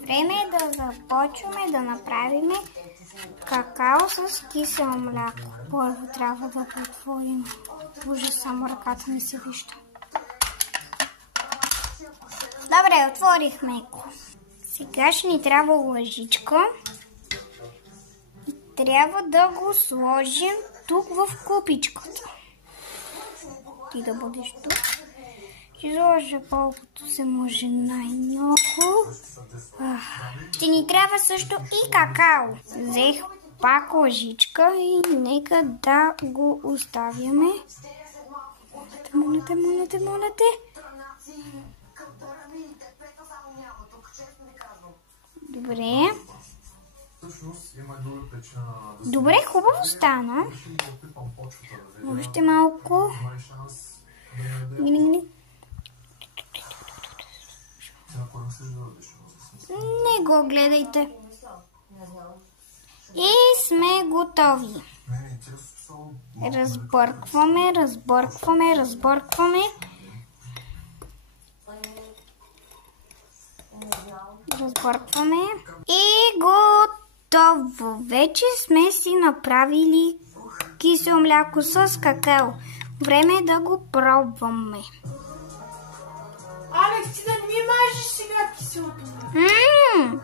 Време е да започваме да направим какао с кисело мляко. Първо трябва да го отворим. Боже, само ръката ми се вижда. Добре, отворихме го. Сега ще ни трябва лъжичка. И трябва да го сложим тук в купичката. Ти да бъдеш тук. Ще сложа колкото се може най-много. Ще ни трябва също и какао. Взех пак лъжичка и нека да го оставяме. Молете. Добре, хубаво стана. Още малко. Не го гледайте. И сме готови. Разбъркваме. И готово. Вече сме си направили кисело мляко с какао. Време е да го пробваме. Алекс, ти да не ми мажеш сега киселото мляко.